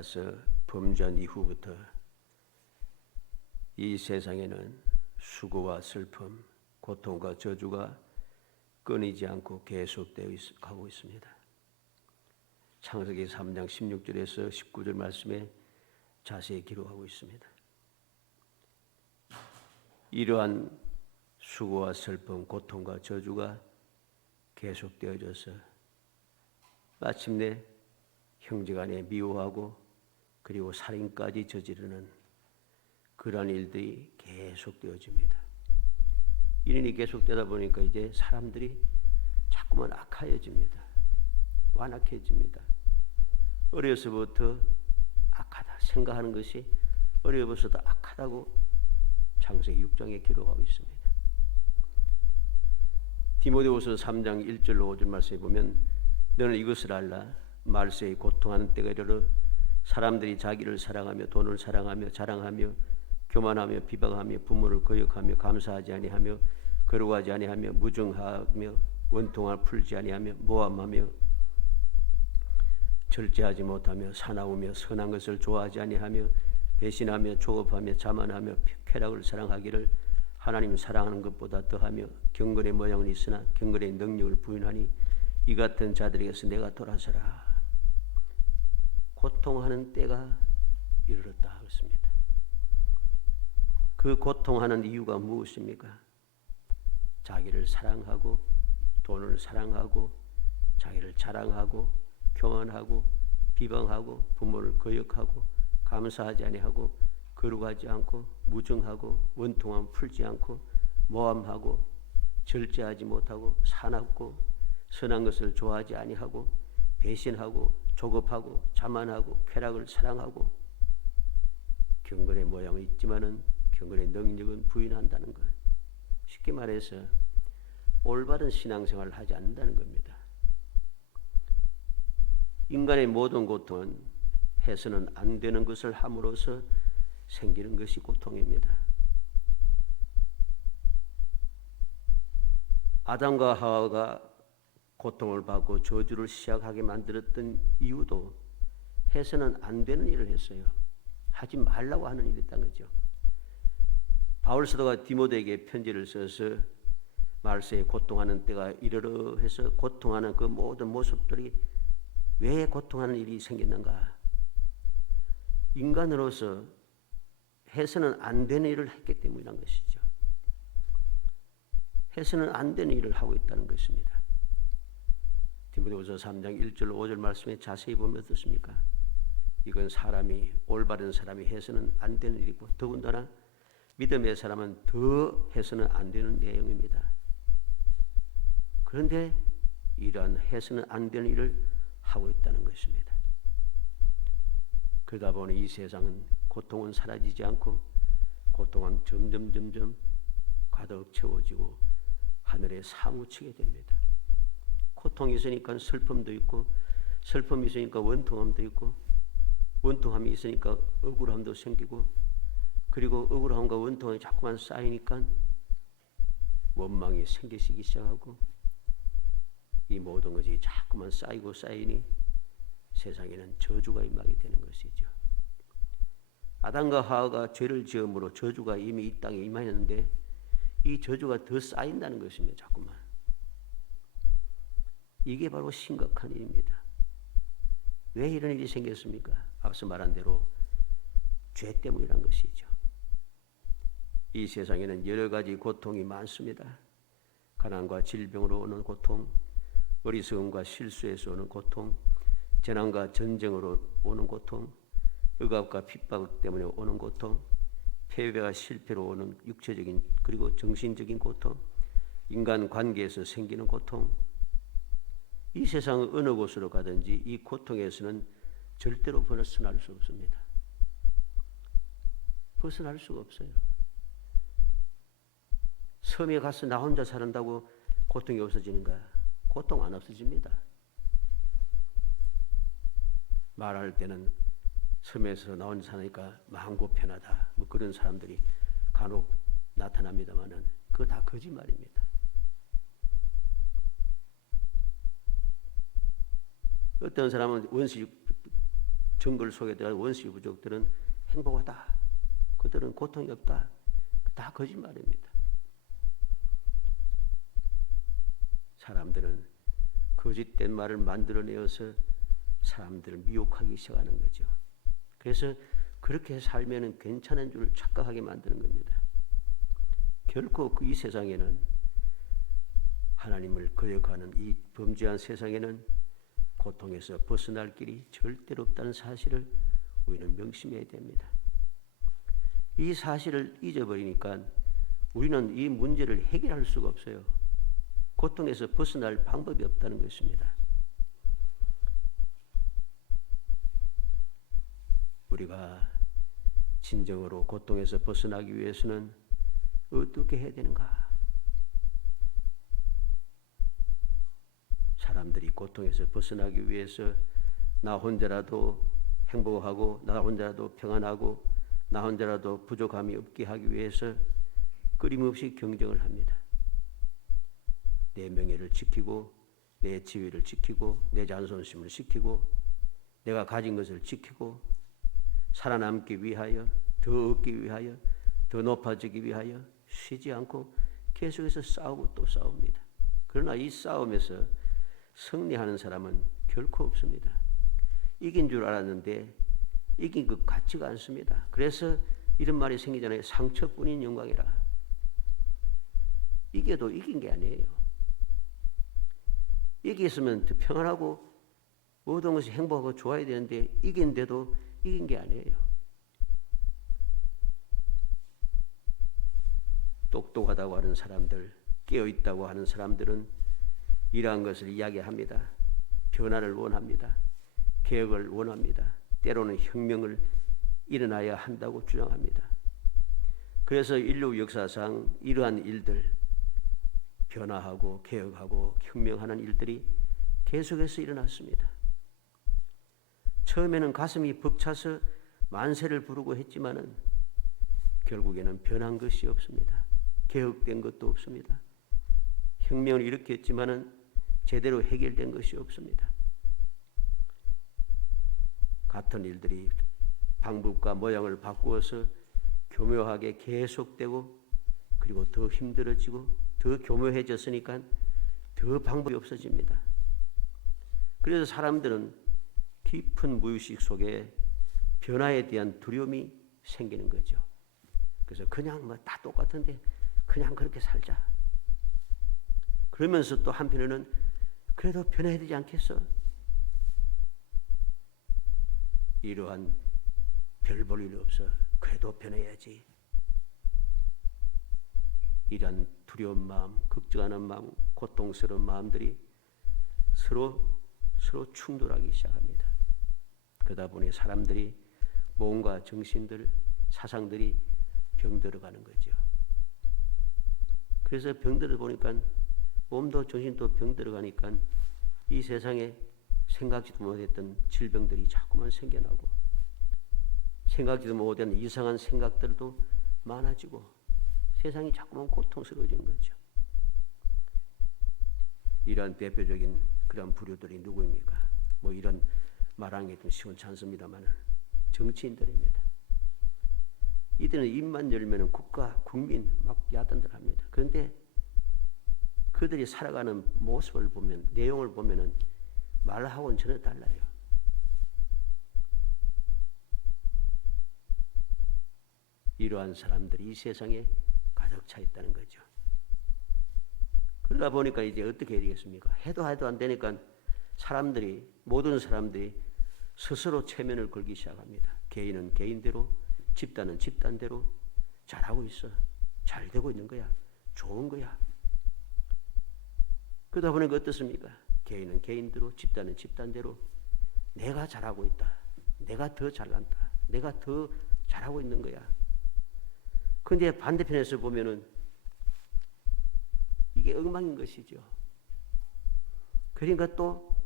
가서 범죄한 이후부터 이 세상에는 수고와 슬픔, 고통과 저주가 끊이지 않고 계속되어 가고 있습니다. 창세기 3장 16절에서 19절 말씀에 자세히 기록하고 있습니다. 이러한 수고와 슬픔, 고통과 저주가 계속되어져서 마침내 형제간에 미워하고 그리고 살인까지 저지르는 그러한 일들이 계속되어집니다. 이런이 계속되다 보니까 이제 사람들이 자꾸만 악하여집니다. 완악해집니다. 어려서부터 악하다 생각하는 것이 어려서부터 악하다고 창세기 6장에 기록하고 있습니다. 디모데후서 3장 1절로 5절 말씀에 보면 너는 이것을 알라. 말세에 고통하는 때가 이르러 사람들이 자기를 사랑하며 돈을 사랑하며 자랑하며 교만하며 비방하며 부모를 거역하며 감사하지 아니하며 거룩하지 아니하며 무정하며 원통을 풀지 아니하며 모함하며 절제하지 못하며 사나우며 선한 것을 좋아하지 아니하며 배신하며 조급하며 자만하며 쾌락을 사랑하기를 하나님 사랑하는 것보다 더하며 경건의 모양은 있으나 경건의 능력을 부인하니 이 같은 자들에게서 내가 돌아서라. 고통하는 때가 이르렀다 그렇습니다. 그 고통하는 이유가 무엇입니까? 자기를 사랑하고 돈을 사랑하고 자기를 자랑하고 교만하고 비방하고 부모를 거역하고 감사하지 아니하고 거룩하지 않고 무정하고 원통함 풀지 않고 모함하고 절제하지 못하고 사납고 선한 것을 좋아하지 아니하고 배신하고 조급하고 자만하고 쾌락을 사랑하고 경건의 모양은 있지만은 경건의 능력은 부인한다는 것. 쉽게 말해서 올바른 신앙생활을 하지 않는다는 겁니다. 인간의 모든 고통은 해서는 안 되는 것을 함으로써 생기는 것이 고통입니다. 아담과 하와가 고통을 받고 저주를 시작하게 만들었던 이유도 해서는 안 되는 일을 했어요. 하지 말라고 하는 일이었던 거죠. 바울 사도가 디모데에게 편지를 써서 말세에 고통하는 때가 이르러 해서 고통하는 그 모든 모습들이 왜 고통하는 일이 생겼는가? 인간으로서 해서는 안 되는 일을 했기 때문이란 것이죠. 해서는 안 되는 일을 하고 있다는 것입니다. 디모데후서 3장 1절 5절 말씀에 자세히 보면 어떻습니까? 이건 사람이 올바른 사람이 해서는 안 되는 일이고 더군다나 믿음의 사람은 더 해서는 안 되는 내용입니다. 그런데 이러한 해서는 안 되는 일을 하고 있다는 것입니다. 그러다 보니 이 세상은 고통은 사라지지 않고 고통은 점점 가득 채워지고 하늘에 사무치게 됩니다. 고통이 있으니까 슬픔도 있고 슬픔이 있으니까 원통함도 있고 원통함이 있으니까 억울함도 생기고 그리고 억울함과 원통함이 자꾸만 쌓이니까 원망이 생기시기 시작하고 이 모든 것이 자꾸만 쌓이고 쌓이니 세상에는 저주가 임하게 되는 것이죠. 아담과 하와가 죄를 지음으로 저주가 이미 이 땅에 임하였는데 이 저주가 더 쌓인다는 것입니다. 자꾸만. 이게 바로 심각한 일입니다. 왜 이런 일이 생겼습니까? 앞서 말한 대로 죄 때문이란 것이죠. 이 세상에는 여러 가지 고통이 많습니다. 가난과 질병으로 오는 고통, 어리석음과 실수에서 오는 고통, 재난과 전쟁으로 오는 고통, 억압과 핍박 때문에 오는 고통, 패배와 실패로 오는 육체적인 그리고 정신적인 고통, 인간 관계에서 생기는 고통. 이 세상 어느 곳으로 가든지 이 고통에서는 절대로 벗어날 수 없습니다. 벗어날 수가 없어요. 섬에 가서 나 혼자 산다고 고통이 없어지는가? 고통 안 없어집니다. 말할 때는 섬에서 나 혼자 사니까 마음고 편하다. 뭐 그런 사람들이 간혹 나타납니다만은 그거 다 거짓말입니다. 어떤 사람은 원수 정글 속에 들어간 원시 부족들은 행복하다. 그들은 고통이 없다. 다 거짓말입니다. 사람들은 거짓된 말을 만들어내어서 사람들을 미혹하기 시작하는 거죠. 그래서 그렇게 살면 괜찮은 줄 착각하게 만드는 겁니다. 결코 이 세상에는 하나님을 거역하는 이 범죄한 세상에는 고통에서 벗어날 길이 절대로 없다는 사실을 우리는 명심해야 됩니다. 이 사실을 잊어버리니까 우리는 이 문제를 해결할 수가 없어요. 고통에서 벗어날 방법이 없다는 것입니다. 우리가 진정으로 고통에서 벗어나기 위해서는 어떻게 해야 되는가? 사람들이 고통에서 벗어나기 위해서 나 혼자라도 행복하고 나 혼자라도 평안하고 나 혼자라도 부족함이 없게 하기 위해서 끊임없이 경쟁을 합니다. 내 명예를 지키고 내 지위를 지키고 내 자존심을 지키고 내가 가진 것을 지키고 살아남기 위하여 더 얻기 위하여 더 높아지기 위하여 쉬지 않고 계속해서 싸우고 또 싸웁니다. 그러나 이 싸움에서 승리하는 사람은 결코 없습니다. 이긴 줄 알았는데 이긴 것 같지가 않습니다. 그래서 이런 말이 생기잖아요. 상처뿐인 영광이라. 이겨도 이긴 게 아니에요. 이겼으면 더 평안하고 모든 것이 행복하고 좋아야 되는데 이긴데도 이긴 게 아니에요. 똑똑하다고 하는 사람들, 깨어있다고 하는 사람들은 이러한 것을 이야기합니다. 변화를 원합니다. 개혁을 원합니다. 때로는 혁명을 일어나야 한다고 주장합니다. 그래서 인류 역사상 이러한 일들, 변화하고 개혁하고 혁명하는 일들이 계속해서 일어났습니다. 처음에는 가슴이 벅차서 만세를 부르고 했지만은 결국에는 변한 것이 없습니다. 개혁된 것도 없습니다. 혁명을 일으켰지만은 제대로 해결된 것이 없습니다. 같은 일들이 방법과 모양을 바꾸어서 교묘하게 계속되고 그리고 더 힘들어지고 더 교묘해졌으니까 더 방법이 없어집니다. 그래서 사람들은 깊은 무의식 속에 변화에 대한 두려움이 생기는 거죠. 그래서 그냥 뭐 다 똑같은데 그냥 그렇게 살자. 그러면서 또 한편으로는 그래도 변해야 되지 않겠어? 이러한 별 볼 일 없어. 그래도 변해야지. 이러한 두려운 마음, 걱정하는 마음, 고통스러운 마음들이 서로 충돌하기 시작합니다. 그러다 보니 사람들이 몸과 정신들, 사상들이 병들어가는 거죠. 그래서 병들어 보니까 몸도 정신도 병들어가니까 이 세상에 생각지도 못했던 질병들이 자꾸만 생겨나고 생각지도 못한 이상한 생각들도 많아지고 세상이 자꾸만 고통스러워지는 거죠. 이러한 대표적인 그런 부류들이 누구입니까? 뭐 이런 말하는 게 좀 시원치 않습니다만 정치인들입니다. 이들은 입만 열면 국가, 국민 막 야단들 합니다. 그런데 그들이 살아가는 모습을 보면 내용을 보면은 말하고는 전혀 달라요. 이러한 사람들이 이 세상에 가득 차 있다는 거죠. 그러다 보니까 이제 어떻게 해야 되겠습니까? 해도 안 되니까 모든 사람들이 스스로 체면을 걸기 시작합니다. 개인은 개인대로, 집단은 집단대로 잘하고 있어. 잘 되고 있는 거야. 좋은 거야. 그러다 보니까 어떻습니까? 개인은 개인대로, 집단은 집단대로 내가 잘하고 있다. 내가 더 잘난다. 내가 더 잘하고 있는 거야. 그런데 반대편에서 보면은 이게 엉망인 것이죠. 그러니까 또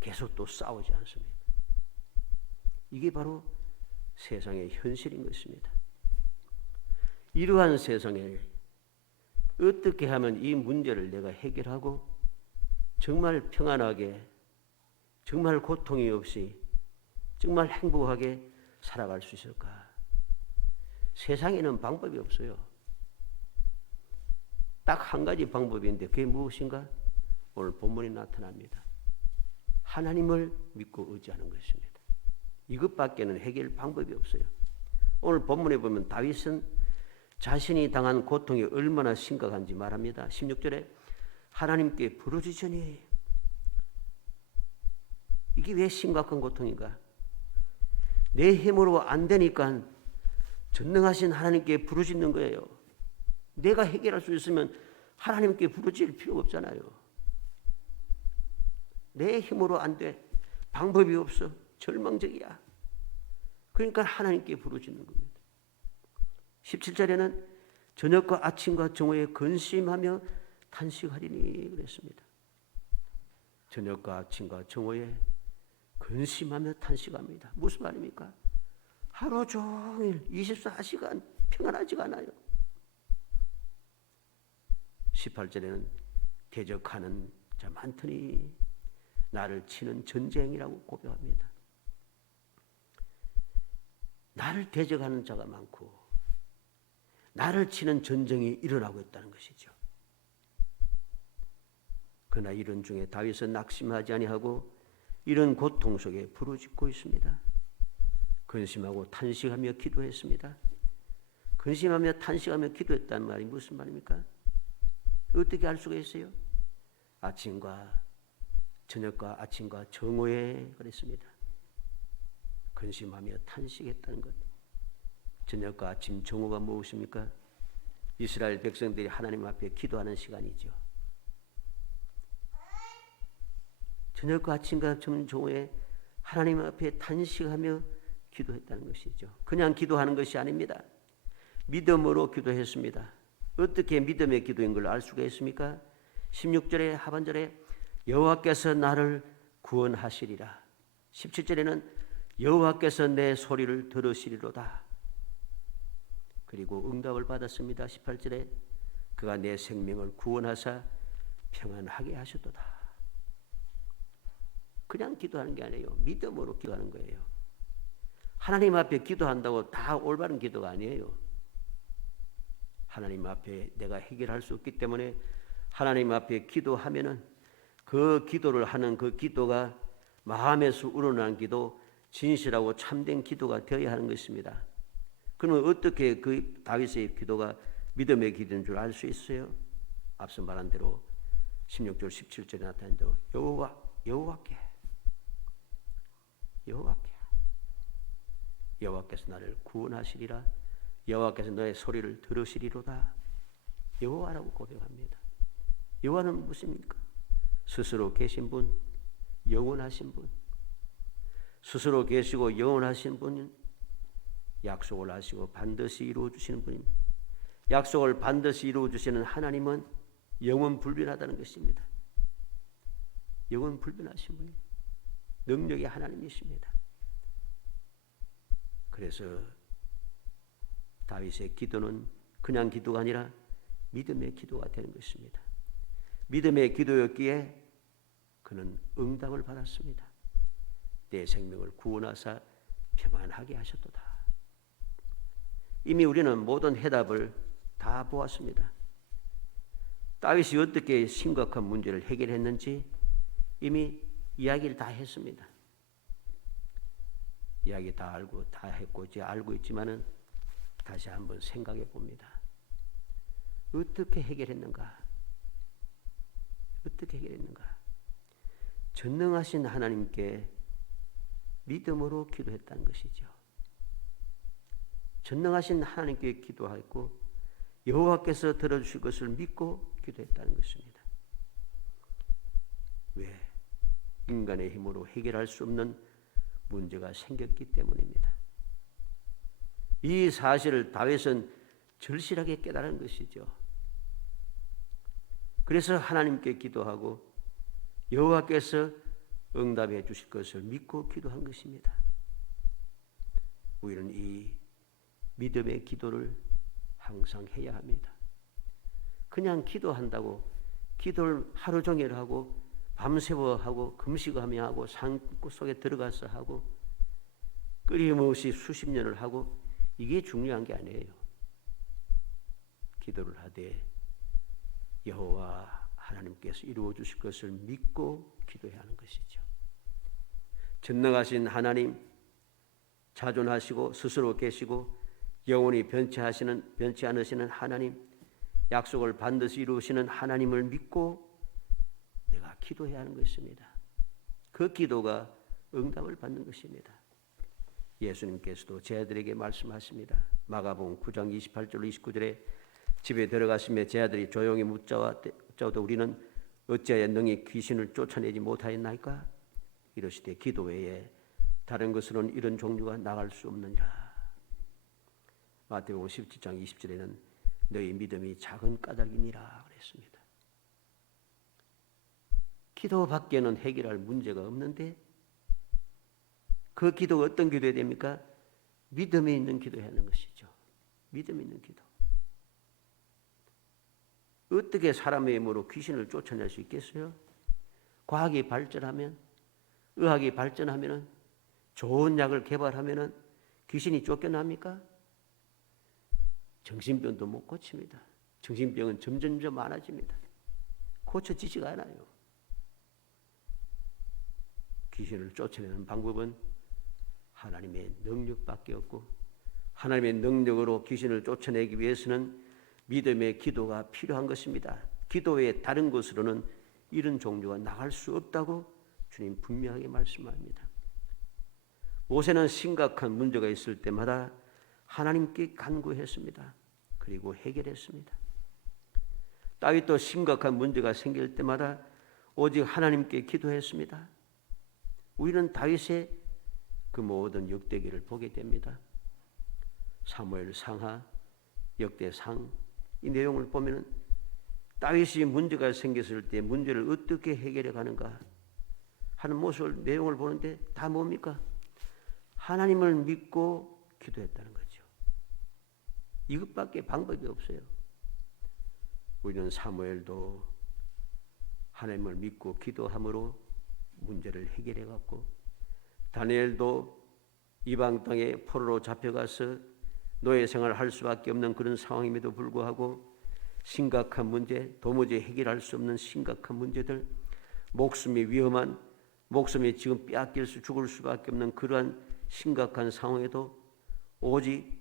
계속 또 싸우지 않습니까? 이게 바로 세상의 현실인 것입니다. 이러한 세상에 어떻게 하면 이 문제를 내가 해결하고 정말 평안하게 정말 고통이 없이 정말 행복하게 살아갈 수 있을까? 세상에는 방법이 없어요. 딱 한 가지 방법이 있는데 그게 무엇인가? 오늘 본문에 나타납니다. 하나님을 믿고 의지하는 것입니다. 이것밖에는 해결 방법이 없어요. 오늘 본문에 보면 다윗은 자신이 당한 고통이 얼마나 심각한지 말합니다. 16절에 하나님께 부르짖으니, 이게 왜 심각한 고통인가? 내 힘으로 안 되니까 전능하신 하나님께 부르짖는 거예요. 내가 해결할 수 있으면 하나님께 부르짖을 필요가 없잖아요. 내 힘으로 안 돼. 방법이 없어. 절망적이야. 그러니까 하나님께 부르짖는 겁니다. 17절에는 저녁과 아침과 정오에 근심하며 탄식하리니 그랬습니다. 저녁과 아침과 정오에 근심하며 탄식합니다. 무슨 말입니까? 하루 종일 24시간 평안하지가 않아요. 18절에는 대적하는 자 많더니 나를 치는 전쟁이라고 고백합니다. 나를 대적하는 자가 많고 나를 치는 전쟁이 일어나고 있다는 것이죠. 그러나 이런 중에 다윗은 낙심하지 아니하고 이런 고통 속에 부르짖고 있습니다. 근심하고 탄식하며 기도했습니다. 근심하며 탄식하며 기도했다는 말이 무슨 말입니까? 어떻게 알 수가 있어요? 저녁과 아침과 정오에 그랬습니다. 근심하며 탄식했다는 것. 저녁과 아침 정오가 무엇입니까? 이스라엘 백성들이 하나님 앞에 기도하는 시간이죠. 저녁과 아침과 정오에 하나님 앞에 탄식하며 기도했다는 것이죠. 그냥 기도하는 것이 아닙니다. 믿음으로 기도했습니다. 어떻게 믿음의 기도인 걸 알 수가 있습니까? 16절의 하반절에 여호와께서 나를 구원하시리라. 17절에는 여호와께서 내 소리를 들으시리로다. 그리고 응답을 받았습니다. 18절에 그가 내 생명을 구원하사 평안하게 하셨도다. 그냥 기도하는 게 아니에요. 믿음으로 기도하는 거예요. 하나님 앞에 기도한다고 다 올바른 기도가 아니에요. 하나님 앞에 내가 해결할 수 없기 때문에 하나님 앞에 기도하면은 그 기도를 하는 그 기도가 마음에서 우러나는 기도, 진실하고 참된 기도가 되어야 하는 것입니다. 그러면 어떻게 그 다윗의 기도가 믿음의 기도인 줄 알 수 있어요? 앞서 말한 대로 16절 17절에 나타난 대로 여호와께서 나를 구원하시리라. 여호와께서 너의 소리를 들으시리로다. 여호와라고 고백합니다. 여호와는 무엇입니까? 스스로 계신 분, 영원하신 분. 스스로 계시고 영원하신 분은 약속을 하시고 반드시 이루어 주시는 분입니다. 약속을 반드시 이루어 주시는 하나님은 영원불변하다는 것입니다. 영원불변하신 분이 능력의 하나님이십니다. 그래서 다윗의 기도는 그냥 기도가 아니라 믿음의 기도가 되는 것입니다. 믿음의 기도였기에 그는 응답을 받았습니다. 내 생명을 구원하사 평안하게 하셨도다. 이미 우리는 모든 해답을 다 보았습니다. 다윗이 어떻게 심각한 문제를 해결했는지 이미 이야기를 다 했습니다. 이야기 다 알고 다 했고 이제 알고 있지만은 다시 한번 생각해 봅니다. 어떻게 해결했는가? 어떻게 해결했는가? 전능하신 하나님께 믿음으로 기도했다는 것이죠. 전능하신 하나님께 기도했고 여호와께서 들어주실 것을 믿고 기도했다는 것입니다. 왜? 인간의 힘으로 해결할 수 없는 문제가 생겼기 때문입니다. 이 사실을 다윗은 절실하게 깨달은 것이죠. 그래서 하나님께 기도하고 여호와께서 응답해 주실 것을 믿고 기도한 것입니다. 우리는 이 믿음의 기도를 항상 해야 합니다. 그냥 기도한다고 기도를 하루 종일 하고 밤새워 하고 금식하며 하고 산골 속에 들어가서 하고 끊임없이 수십 년을 하고 이게 중요한 게 아니에요. 기도를 하되 여호와 하나님께서 이루어 주실 것을 믿고 기도해야 하는 것이죠. 전능하신 하나님, 자존하시고 스스로 계시고 영원히 변치 않으시는 하나님, 약속을 반드시 이루시는 하나님을 믿고 내가 기도해야 하는 것입니다. 그 기도가 응답을 받는 것입니다. 예수님께서도 제 아들에게 말씀하십니다. 마가복음 9장 28절 29절에 집에 들어가시며 제 아들이 조용히 묻자와도 우리는 어찌하여 능히 귀신을 쫓아내지 못하였나이까? 이러시되 기도 외에 다른 것으로는 이런 종류가 나갈 수 없느니라. 마태복음 17장 20절에는 너희 믿음이 작은 까닭이니라 그랬습니다. 기도 밖에는 해결할 문제가 없는데 그 기도가 어떤 기도해야 됩니까? 믿음이 있는 기도해야 하는 것이죠. 믿음 있는 기도. 어떻게 사람의 힘으로 귀신을 쫓아낼 수 있겠어요? 과학이 발전하면, 의학이 발전하면, 좋은 약을 개발하면 귀신이 쫓겨납니까? 정신병도 못 고칩니다. 정신병은 점점 많아집니다. 고쳐지지가 않아요. 귀신을 쫓아내는 방법은 하나님의 능력밖에 없고 하나님의 능력으로 귀신을 쫓아내기 위해서는 믿음의 기도가 필요한 것입니다. 기도 외에 다른 것으로는 이런 종류가 나갈 수 없다고 주님 분명하게 말씀합니다. 모세는 심각한 문제가 있을 때마다 하나님께 간구했습니다. 그리고 해결했습니다. 다윗도 심각한 문제가 생길 때마다 오직 하나님께 기도했습니다. 우리는 다윗의 그 모든 역대기를 보게 됩니다. 사무엘 상하, 역대상 이 내용을 보면 다윗이 문제가 생겼을 때 문제를 어떻게 해결해 가는가 하는 모습을 내용을 보는데 다 뭡니까? 하나님을 믿고 기도했다는 거죠. 이것밖에 방법이 없어요. 우리는 사무엘도 하나님을 믿고 기도함으로 문제를 해결해 갔고 다니엘도 이방 땅에 포로로 잡혀가서 노예 생활을 할 수밖에 없는 그런 상황임에도 불구하고 심각한 문제, 도무지 해결할 수 없는 심각한 문제들, 목숨이 위험한, 목숨이 지금 죽을 수밖에 없는 그러한 심각한 상황에도 오직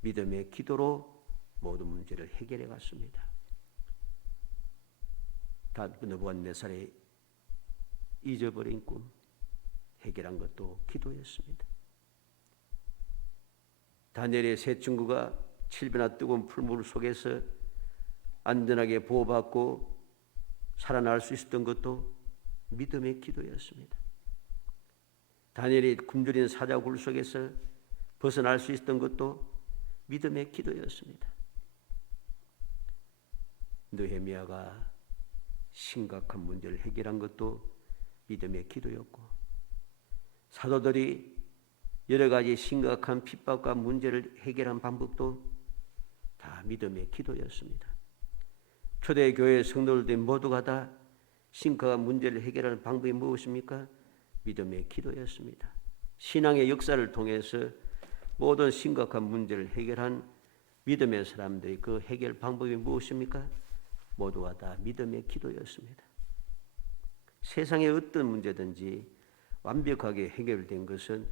믿음의 기도로 모든 문제를 해결해 갔습니다. 느부갓네살의 잊어버린 꿈 해결한 것도 기도였습니다. 다니엘의 세 친구가 7배나 뜨거운 풀물 속에서 안전하게 보호받고 살아날 수 있었던 것도 믿음의 기도였습니다. 다니엘이 굶주린 사자굴 속에서 벗어날 수 있었던 것도 믿음의 기도였습니다. 느헤미야가 심각한 문제를 해결한 것도 믿음의 기도였고 사도들이 여러 가지 심각한 핍박과 문제를 해결한 방법도 다 믿음의 기도였습니다. 초대교회 성도들 모두가 다 심각한 문제를 해결하는 방법이 무엇입니까? 믿음의 기도였습니다. 신앙의 역사를 통해서 모든 심각한 문제를 해결한 믿음의 사람들이 그 해결 방법이 무엇입니까? 모두가 다 믿음의 기도였습니다. 세상의 어떤 문제든지 완벽하게 해결된 것은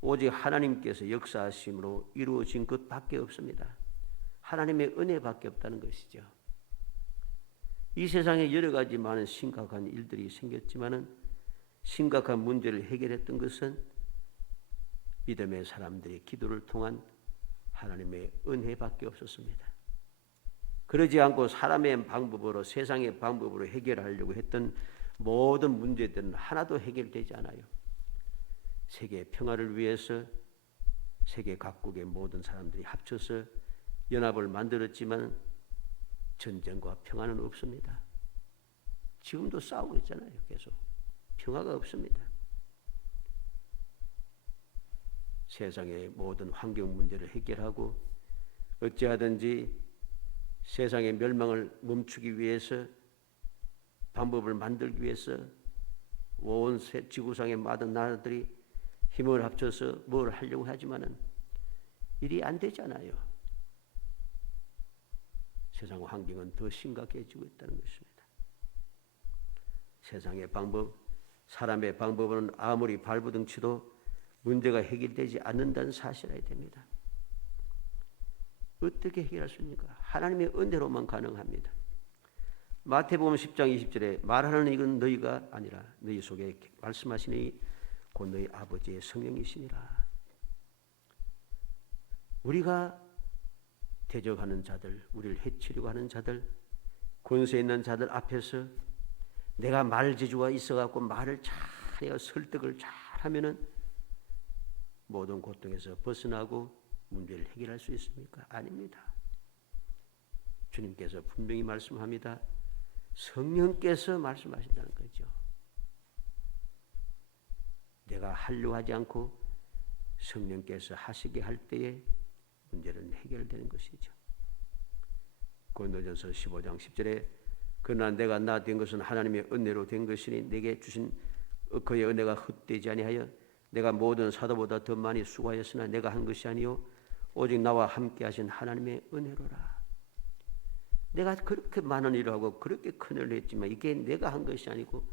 오직 하나님께서 역사하심으로 이루어진 것밖에 없습니다. 하나님의 은혜밖에 없다는 것이죠. 이 세상에 여러 가지 많은 심각한 일들이 생겼지만은 심각한 문제를 해결했던 것은 믿음의 사람들의 기도를 통한 하나님의 은혜밖에 없었습니다. 그러지 않고 사람의 방법으로 세상의 방법으로 해결하려고 했던 모든 문제들은 하나도 해결되지 않아요. 세계 평화를 위해서 세계 각국의 모든 사람들이 합쳐서 연합을 만들었지만 전쟁과 평화는 없습니다. 지금도 싸우고 있잖아요. 계속 평화가 없습니다. 세상의 모든 환경 문제를 해결하고 어찌하든지 세상의 멸망을 멈추기 위해서 방법을 만들기 위해서 온 지구상의 많은 나라들이 힘을 합쳐서 뭘 하려고 하지만은 일이 안 되잖아요. 세상 환경은 더 심각해지고 있다는 것입니다. 세상의 방법, 사람의 방법은 아무리 발버둥쳐도 문제가 해결되지 않는다는 사실을 알아야 됩니다. 어떻게 해결할 수 있습니까? 하나님의 은혜로만 가능합니다. 마태복음 10장 20절에 말하는 이건 너희가 아니라 너희 속에 말씀하시니 곧 너희 아버지의 성령이시니라. 우리가 대적하는 자들, 우리를 해치려고 하는 자들, 권세 있는 자들 앞에서 내가 말재주가 있어갖고 말을 잘해야 설득을 잘하면은 모든 고통에서 벗어나고 문제를 해결할 수 있습니까? 아닙니다. 주님께서 분명히 말씀합니다. 성령께서 말씀하신다는 거죠. 내가 하려고 하지 않고 성령께서 하시게 할 때에 문제는 해결되는 것이죠. 고린도전서 15장 10절에 그러나 내가 나 된 것은 하나님의 은혜로 된 것이니 내게 주신 그의 은혜가 헛되지 아니하여 내가 모든 사도보다 더 많이 수고하였으나 내가 한 것이 아니요 오직 나와 함께 하신 하나님의 은혜로라. 내가 그렇게 많은 일을 하고 그렇게 큰 일을 했지만 이게 내가 한 것이 아니고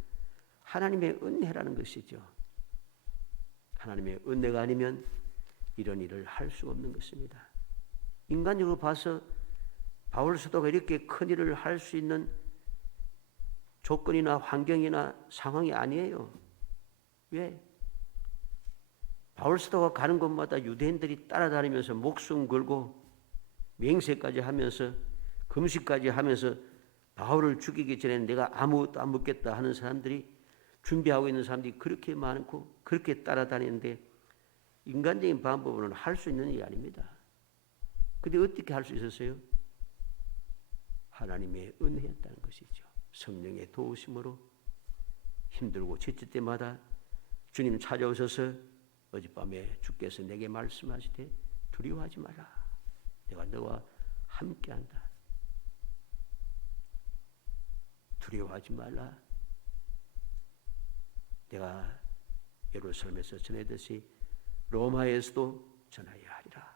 하나님의 은혜라는 것이죠. 하나님의 은혜가 아니면 이런 일을 할 수 없는 것입니다. 인간적으로 봐서 바울 사도가 이렇게 큰 일을 할 수 있는 조건이나 환경이나 상황이 아니에요. 왜? 바울 사도가 가는 곳마다 유대인들이 따라다니면서 목숨 걸고 맹세까지 하면서 금식까지 하면서 바울을 죽이기 전에 내가 아무것도 안 먹겠다 하는 사람들이 준비하고 있는 사람들이 그렇게 많고 그렇게 따라다니는데 인간적인 방법으로는 할 수 있는 일이 아닙니다. 근데 어떻게 할 수 있었어요? 하나님의 은혜였다는 것이죠. 성령의 도우심으로 힘들고 지칠 때마다 주님 찾아오셔서 어젯밤에 주께서 내게 말씀하시되 두려워하지 마라. 내가 너와 함께한다. 두려워하지 말라. 내가 예루살렘에서 전하듯이 로마에서도 전하여야 하리라.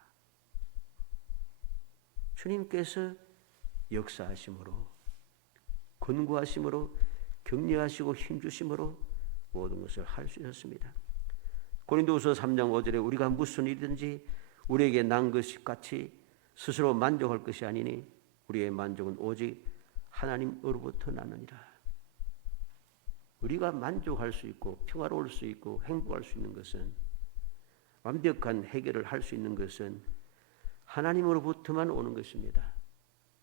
주님께서 역사하심으로 권고하심으로 격려하시고 힘주심으로 모든 것을 할 수 있었습니다. 고린도후서 3장 5절에 우리가 무슨 일이든지 우리에게 난 것이 같이 스스로 만족할 것이 아니니 우리의 만족은 오직 하나님으로부터 나느니라. 우리가 만족할 수 있고 평화로울 수 있고 행복할 수 있는 것은 완벽한 해결을 할 수 있는 것은 하나님으로부터만 오는 것입니다.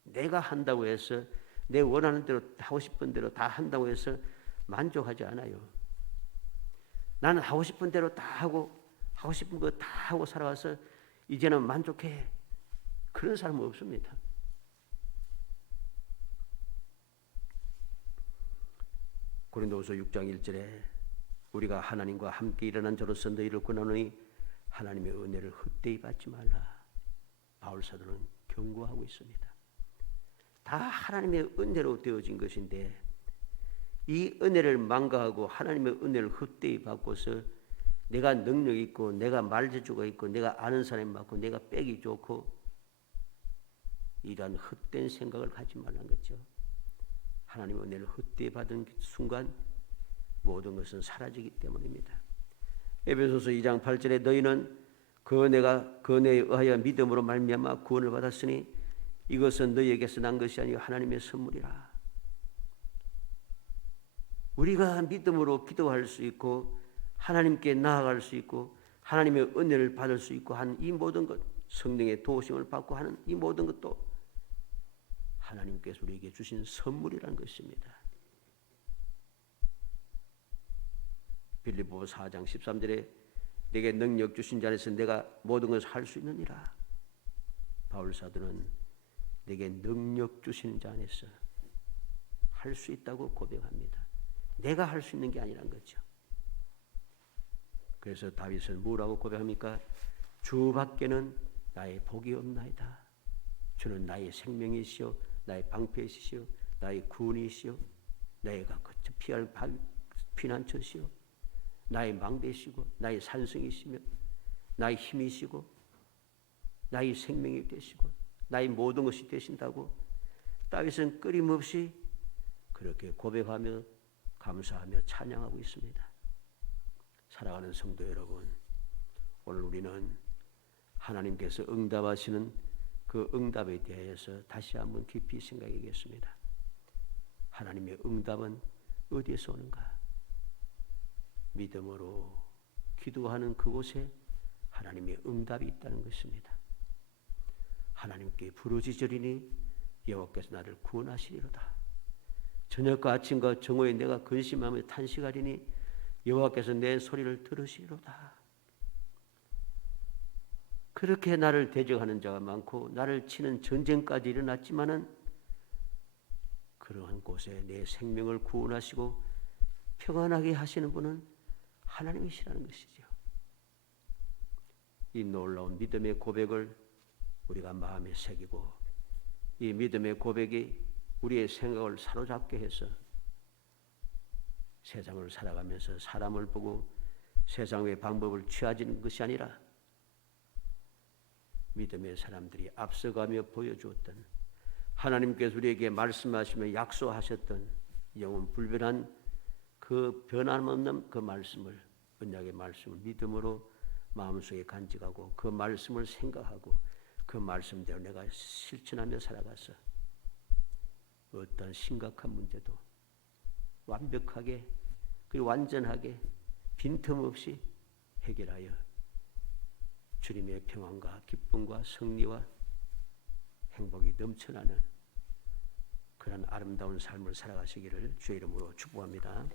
내가 한다고 해서 내 원하는 대로 하고 싶은 대로 다 한다고 해서 만족하지 않아요. 나는 하고 싶은 대로 다 하고 하고 싶은 거 다 하고 살아와서 이제는 만족해. 그런 사람은 없습니다. 고린도후서 6장 1절에 우리가 하나님과 함께 일어난 자로서 너희를 권하노니 하나님의 은혜를 헛되이 받지 말라. 바울 사도는 경고하고 있습니다. 다 하나님의 은혜로 되어진 것인데 이 은혜를 망가하고 하나님의 은혜를 헛되이 받고서 내가 능력 있고 내가 말재주가 있고 내가 아는 사람이 많고 내가 빼기 좋고 이러한 헛된 생각을 가지 말라는 거죠. 하나님의 은혜를 헛되이 받은 순간 모든 것은 사라지기 때문입니다. 에베소서 2장 8절에 너희는 그 은혜에 의하여 믿음으로 말미암아 구원을 받았으니 이것은 너희에게서 난 것이 아니요 하나님의 선물이라. 우리가 믿음으로 기도할 수 있고 하나님께 나아갈 수 있고 하나님의 은혜를 받을 수 있고 하는 이 모든 것, 성령의 도우심을 받고 하는 이 모든 것도 하나님께서 우리에게 주신 선물이라는 것입니다. 빌립보서 4장 13절에 내게 능력 주신 자 안에서 내가 모든 것을 할 수 있느니라. 바울 사도는 내게 능력 주시는 자 안에서 할 수 있다고 고백합니다. 내가 할 수 있는 게 아니란 거죠. 그래서 다윗은 뭐라고 고백합니까? 주밖에는 나의 복이 없나이다. 주는 나의 생명이시오, 나의 방패이시오, 나의 구원이시오, 내가 피할 피난처시오. 나의 망대시고 나의 산성이시며 나의 힘이시고 나의 생명이 되시고 나의 모든 것이 되신다고 다윗은 끊임없이 그렇게 고백하며 감사하며 찬양하고 있습니다. 사랑하는 성도 여러분, 오늘 우리는 하나님께서 응답하시는 그 응답에 대해서 다시 한번 깊이 생각하겠습니다. 하나님의 응답은 어디에서 오는가? 믿음으로 기도하는 그곳에 하나님의 응답이 있다는 것입니다. 하나님께 부르짖으리니 여호와께서 나를 구원하시리로다. 저녁과 아침과 정오에 내가 근심하며 탄식하리니 여호와께서 내 소리를 들으시리로다. 그렇게 나를 대적하는 자가 많고 나를 치는 전쟁까지 일어났지만은 그러한 곳에 내 생명을 구원하시고 평안하게 하시는 분은 하나님이시라는 것이죠. 이 놀라운 믿음의 고백을 우리가 마음에 새기고 이 믿음의 고백이 우리의 생각을 사로잡게 해서 세상을 살아가면서 사람을 보고 세상의 방법을 취하지는 것이 아니라 믿음의 사람들이 앞서가며 보여주었던 하나님께서 우리에게 말씀하시며 약속하셨던 영원 불변한 그 변함없는 그 말씀을, 언약의 말씀을 믿음으로 마음속에 간직하고 그 말씀을 생각하고 그 말씀대로 내가 실천하며 살아가서 어떤 심각한 문제도 완벽하게 그리고 완전하게 빈틈없이 해결하여 주님의 평안과 기쁨과 승리와 행복이 넘쳐나는 그런 아름다운 삶을 살아가시기를 주의 이름으로 축복합니다.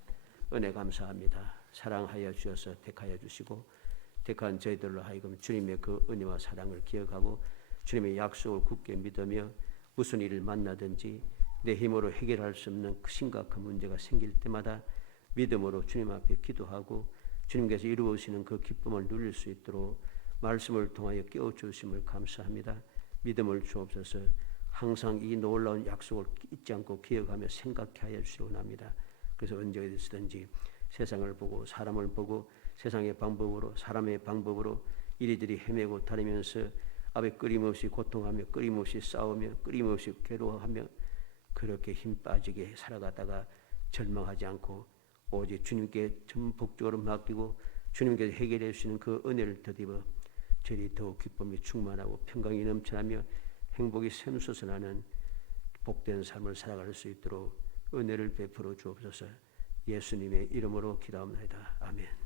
은혜 감사합니다. 사랑하여 주셔서 택하여 주시고 택한 저희들로 하여금 주님의 그 은혜와 사랑을 기억하고 주님의 약속을 굳게 믿으며 무슨 일을 만나든지 내 힘으로 해결할 수 없는 그 심각한 문제가 생길 때마다 믿음으로 주님 앞에 기도하고 주님께서 이루어지는 그 기쁨을 누릴 수 있도록 말씀을 통하여 깨워주심을 감사합니다. 믿음을 주옵소서. 항상 이 놀라운 약속을 잊지 않고 기억하며 생각해 하여 주시기 원합니다. 그래서 언제 어디서든지 세상을 보고 사람을 보고 세상의 방법으로 사람의 방법으로 이리저리 헤매고 다니면서 앞에 끊임없이 고통하며 끊임없이 싸우며 끊임없이 괴로워하며 그렇게 힘 빠지게 살아가다가 절망하지 않고 오직 주님께 전폭적으로 맡기고 주님께서 해결해 주시는 그 은혜를 더입어 저희 더욱 기쁨이 충만하고 평강이 넘쳐나며 행복이 샘솟아나는 복된 삶을 살아갈 수 있도록 은혜를 베풀어 주옵소서. 예수님의 이름으로 기도합니다. 아멘.